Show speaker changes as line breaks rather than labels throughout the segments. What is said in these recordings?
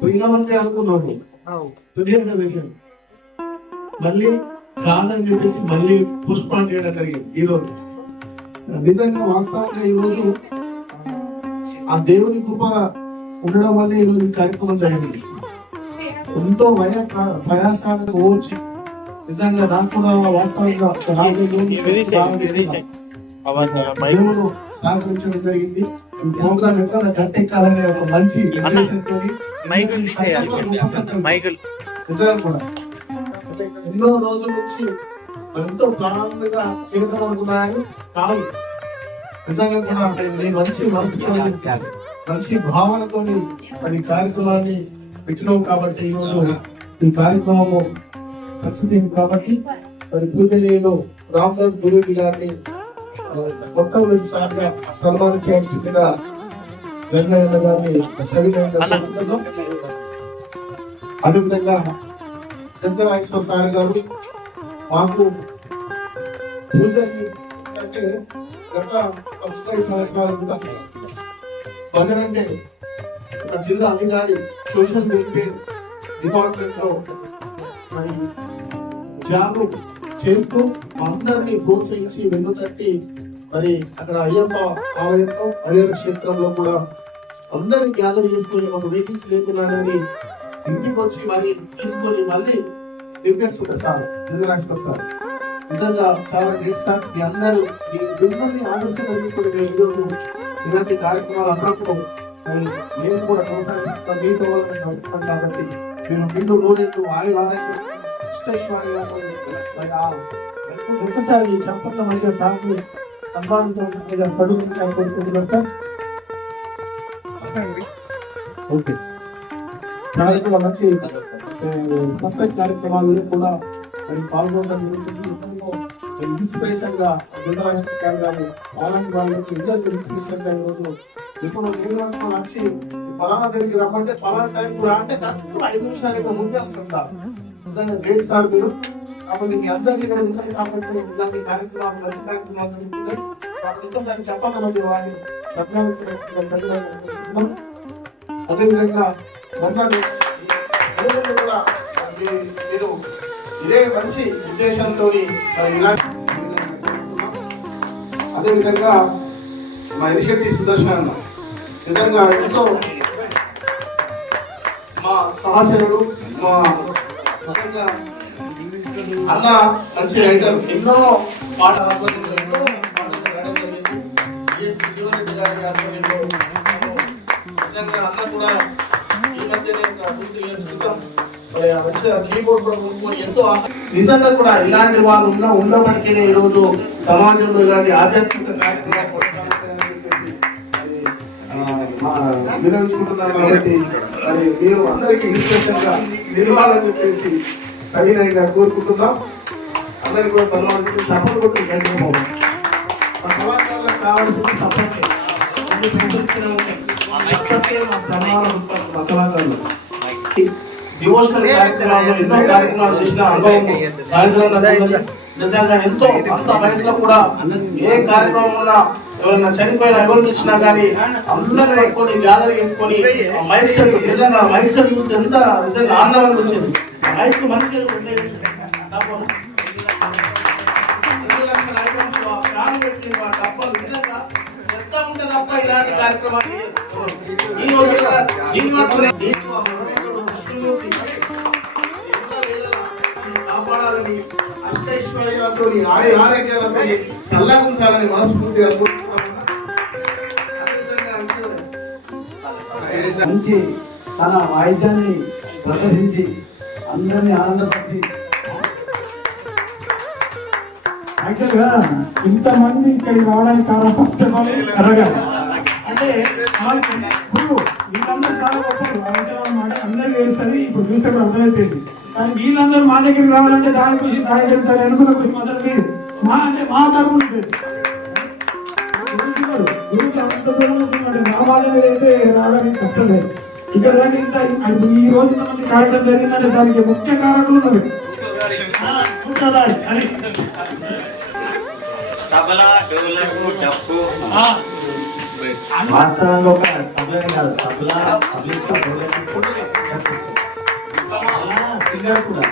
పోయినామంటే అనుకున్నాము తెలియదు విషయం. మళ్ళీ కాదని చెప్పేసి మళ్ళీ పోన్ చేయడం జరిగింది ఈ రోజు. నిజంగా వాస్తవంగా ఈ రోజు ఆ దేవుని కృప ఉండడం వల్ల ఈ రోజు కార్యక్రమం జరిగింది. ఎంతో భయ ప్రయాసాలకు ఓర్చి నిజంగా నాకు కూడా వాస్తవంగా దేవుడు సహకరించడం జరిగింది. ఈ ప్రోగ్రామ్ ఎట్లా గట్టెక్కాలనే ఒక మంచి నిజంగా కూడా. ఎన్నో రోజుల నుంచి ఎంతో ప్రాణంగా చేయడం అనుకున్నాయని కాదు. నిజంగా కూడా మీ మంచి మనసుతో మంచి భావనతో మరి కార్యక్రమాన్ని పెట్టినాం కాబట్టి ఈరోజు ఈ కార్యక్రమము అయింది కాబట్టి మరి పూజనీయులు రామదాస్ గురువు గారిని మొట్టమొదటి సారిగా సన్మానించాల్సిందిగా వెంకయ్య గారిని సవినయంగా. అదేవిధంగా చంద్రరాజేశ్వర సార్ గారు మాకు పూజని అంటే గత ముప్పై సంవత్సరాల క్రితం భజన అంటే ఒక జిల్లా అధికారి సోషల్ వెల్ఫేర్ డిపార్ట్మెంట్లో మరి జాబ్ చేస్తూ అందరినీ ప్రోత్సహించి వెన్నుతట్టి మరి అక్కడ అయ్యప్ప ఆలయంలో అయ్యప్ప క్షేత్రంలో కూడా అందరిని గ్యాదర్ చేసుకొని ఒక వెహికల్స్ లేకున్నాడని ఇంటికి వచ్చి మరి తీసుకొని మళ్ళీ దింపేస్తుంటారు సార్ నిజరాష్ట్ర సార్ నిజంగా చాలా గ్రేట్ సార్. మీ అందరూ మీ మిమ్మల్ని ఆదర్శంగా ఈరోజు ఇలాంటి కార్యక్రమాలు అన్నప్పుడు మరి మేము కూడా కొనసాగిస్తాం. మీతో వాళ్ళని కాబట్టి మీరు నిండు నూనె ఆయిల్ ఆరోగ్యం ఒక్కసారి చెప్పట్ల మధ్య సార్లు సంపాదించవలసిందిగా కడుగు కోరుకుంటున్నాం ఓకే. చాలా కూడా మంచి కార్యక్రమాలు కూడా మరి పాల్గొనడం ఇన్స్పిరేషన్గా గారు ఆనంద్ వాళ్ళకి ఇంకా ఇన్స్పిరేషన్గా ఈరోజు ఇప్పుడు నేను వచ్చి పలానా దగ్గరికి రమ్మంటే పలానా టైం రా అంటే కరెక్ట్ ఐదు నిమిషాలు ముందే వస్తుంది సార్ నిజంగా గ్రేట్ సార్ మీరు. కాబట్టి మీ అందరికీ ఇక్కడ ఉన్నాయి కాబట్టి ఇలాంటి కార్యక్రమాలు మంచి కార్యక్రమాలు వారిని. రత్నాలు అదేవిధంగా మొన్నటి కూడా మీరు ఇదే మంచి ఉద్దేశంతో అదేవిధంగా మా ఇనిషియేటివ్ సుదర్శన అన్న. నిజంగా ఎంతో మా సహచరుడు మా అన్న మంచి రైటర్. ఎన్నో పాటలు నిజంగా అన్న కూడా ఈ మధ్యనే కీబోర్డ్ ఎంతో నిజంగా కూడా ఇలాంటి వాళ్ళు ఉన్న ఉన్నప్పటికీ ఈ రోజు సమాజంలో ఇలాంటి ఆధ్యాత్మిక ఆ, వినవించుకుంటున్నాం కాబట్టి మరి మీరు అందరికీ విశేషంగా గా నిలవాలని చెప్పేసి సవినయంగా కోరుకుంటున్నాం. అందరికీ కూడా సన్మానించి సపోర్ట్ కొట్టి గట్టిగా పోవాలి. కావాల్సింది సపోర్ట్. అన్ని డివోషనల్ కార్యక్రమాలు ఎన్నో కార్యక్రమాలు చేసిన అనుభవం సాయంత్రం నిజంగా ఎంతో అంత వయసులో కూడా ఏ కార్యక్రమం ఉన్నా ఎవరైనా చనిపోయిన ఎవరు పిలిచినా కానీ అందరినీ కొన్ని గ్యాదర్ చేసుకొని ఆ మైక్ సెట్ నిజంగా మైక్ సెట్ చూస్తే ఎంత నిజంగా ఆనందం వచ్చింది మైక్ మంచిగా ఉండేది. తప్పకుండా. కాపాడాలని అష్టైశ్వర్యాలతో ఆయ ఆరోగ్యాలతో చల్లగుంచాలని మనస్ఫూర్తిగా
మంచి తన వాయిద్యాన్ని ప్రదర్శించి అందరినీ ఆనందపరిచి.
యాక్చువల్గా ఇంతమంది ఇక్కడికి రావడానికి కారణం ఫస్ట్ ఆఫ్ ఆల్ అరగా అంటే ఇప్పుడు వీళ్ళందరూ చాలా గొప్పలు ఆ విషయం అందరికీ తెలుస్తుంది. ఇప్పుడు చూస్తే కూడా అర్థమైపోయింది. కానీ వీళ్ళందరూ మా దగ్గరికి రావాలంటే దాని కృషి దాని వెళ్తారు అనుకున్న కృషి మాత్రం లేదు మా అంటే మా తరపున ఉంటుంది గురువులు గురువులు అంత దూరం ఉంటున్నాడు రావాలని అయితే రావడానికి కష్టం లేదు. ఇక్కడ దాకా ఇంత ఇప్పుడు ఈ రోజు ఇంత మంచి కార్యక్రమం జరిగిందంటే దానికి ముఖ్య కారకులు ఉన్నారు. ఆ, కూర్చోదారి అది
తబలా డోలకు డప్పు.
ఆ,
వాస్తవంగా ఒక తబలనే కాదు తబలా పబ్లిక్ సింగర్ కూడా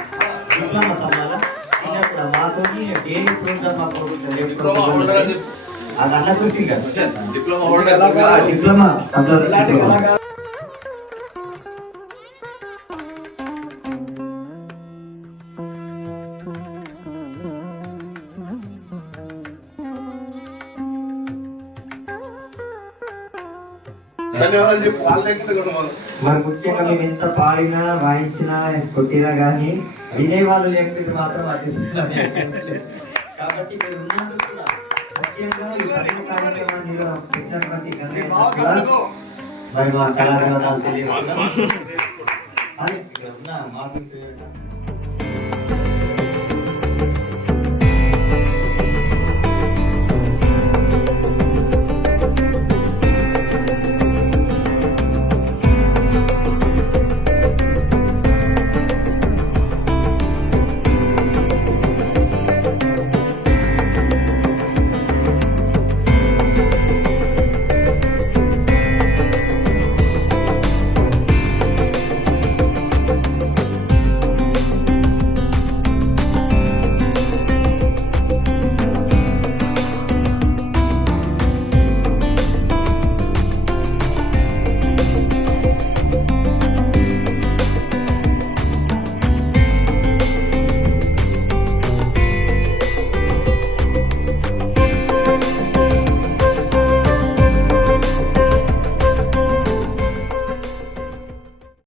డిప్లొమా తబలా సింగర్ కూడా మాతో ఏ ప్రోగ్రామ్ మా ప్రోగ్రామ్ అది అన్నకు సింగర్
డిప్లొమా
డిప్లొమా
ధన్యవాదాలు చెప్పు.
మరి ముఖ్యంగా మేము ఎంత పాడినా వాయించినా కొట్టినా కానీ వినే వాళ్ళు లేకపోతే మాత్రం అది కాబట్టి మీరు ఉన్నందుకు కూడా ముఖ్యంగా ఈ కర్మ కార్యక్రమాన్ని పెట్టినటువంటి ఘనత కూడా మరి మా కళాకారాలు తెలియజేస్తున్నాం.